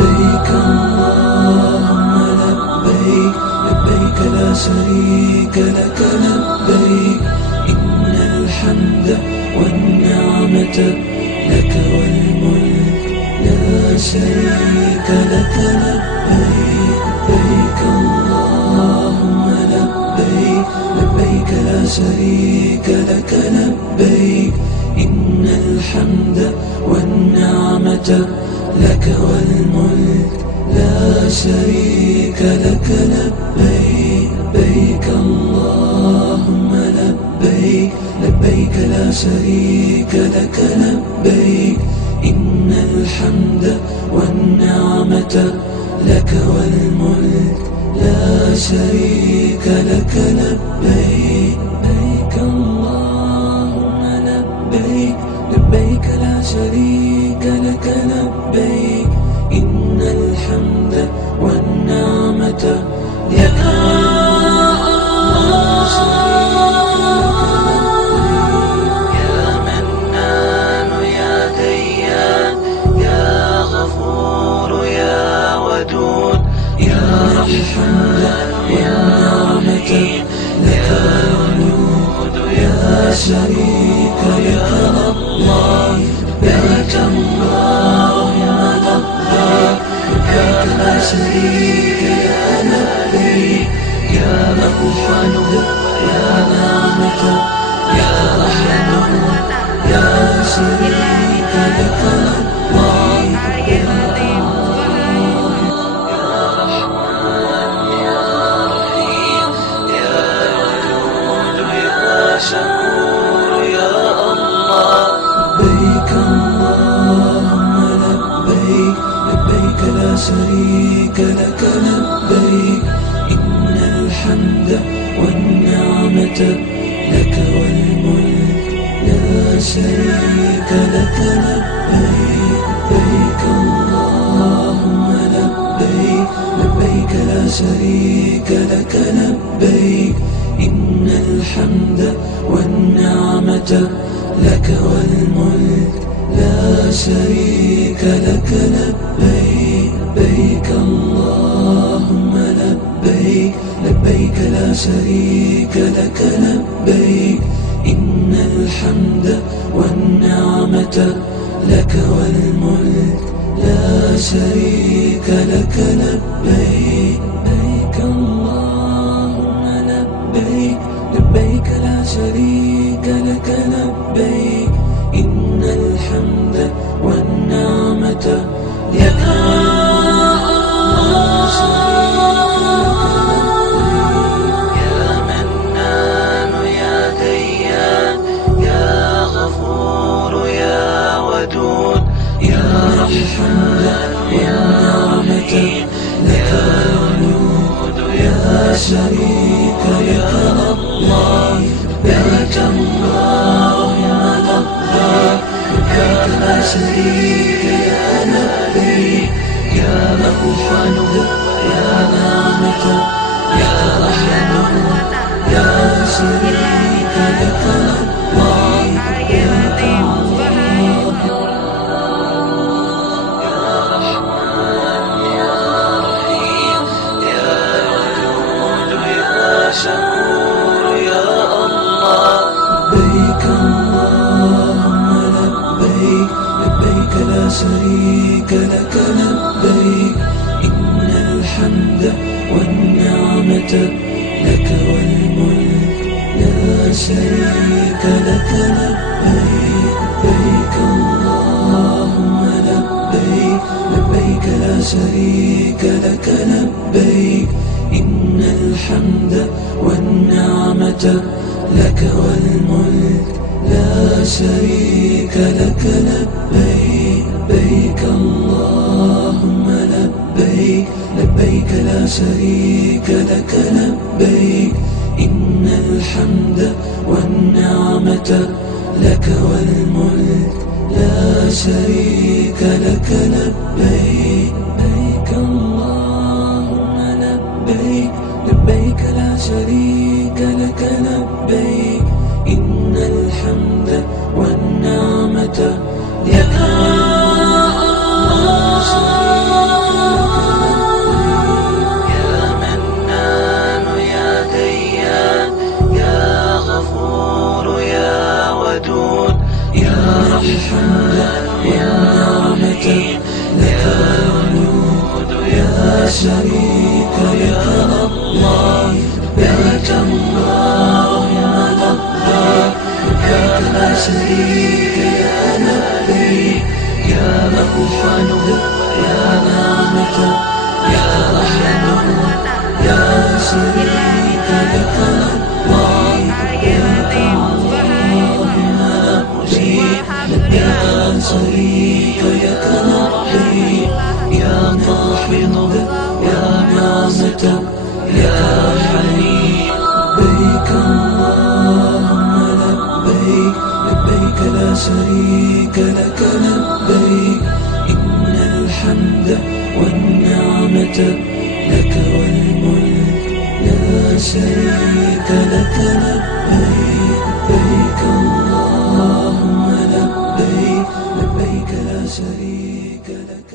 لبيك اللهم لبيك لبيك لا شريك لك لبيك إن الحمد والنعمة لك والملك لا شريك لك لبيك لبيك اللهم لبيك لبيك لا شريك لك لبيك إن الحمد والنعمة لك والملك لا شريك لك لبيك لبيك اللهم لبيك لبيك لا شريك لك لبيك إن الحمد والنعمة لك والملك لا شريك لك لبيك لبيك اللهم لبيك لبيك لا شريك لك لبيك إن الحمد والنعمة لك يا منان يا ديان يا غفور يا ودود يا رحمن يا نعمة لك الوجود يا شريك يا الله لبيك اللهم لبيك لبيك لا شريك يا لبيك يا رحمن يا نعمة يا رحمن يا شريك لك الله شكور يا الله لبيك اللهم لبيك لبيك لا شريك لك لبيك إن الحمد والنعمة لك والملك لا شريك لك لبيك لبيك اللهم لبيك لبيك لا شريك لك لبيك إن الحمد والنعمة لك والملك لا شريك لك لبيك لبيك اللهم لبيك لبيك لا شريك لك لبيك إن الحمد والنعمة لك والملك لا شريك لك لبيك لبيك اللهم لبيك لبيك لا شريك لك لبيك إن الحمد والنعمة لك والملك لا شريك لك لبيك لبيك اللهم لبيك لبيك لا شريك لك لبيك إن الحمد والنعمة لك والملك لا شريك لك لبيك لبيك اللهم لبيك لبيك لا شريك لك لبيك إن الحمد والنعمة لك والملك لا شريك لك لبيك يا منان يا ديان يا غفور يا ودود يا رحمن يا نعمة لك الوجود يا شريك يا الله لبيك اللهم لبيك لبيك لا شريك يا لبيك يا رحمن يا نعمة يا رحمن يا شريك لك الله لبيك اللهم يا رحمن يا رحيم يا ودود يا شكور يا الله لبيك اللهم لبيك لبيك لا شريك لك لبيك إن الحمد والنعمة لك والملك لا شريك لك لبيك لبيك اللهم لبيك لبيك لا شريك لك لبيك إن الحمد والنعمة لك والملك لا شريك لك لبيك لبيك اللهم لبيك لبيك لا شريك لك لبيك إن الحمد والنعمة لك والملك لا شريك لك لبيك لبيك اللهم لبيك لبيك لا شريك لك لبيك إن الحمد والنعمة لك والملك شريك يا الله لبيك اللهم لبيك لبيك لا شريك يا لبيك يا أوحد يا نعمة يا أحد يا شريك لك الله لبيك اللهم لبيك يا شريك لك لبيك يا واحد يا نعمة يا حليم لبيك اللهم لبيك لبيك لا شريك لك لبيك إن الحمد والنعمة لك والملك لا شريك لك لبيك لبيك اللهم لبيك لبيك لا شريك لك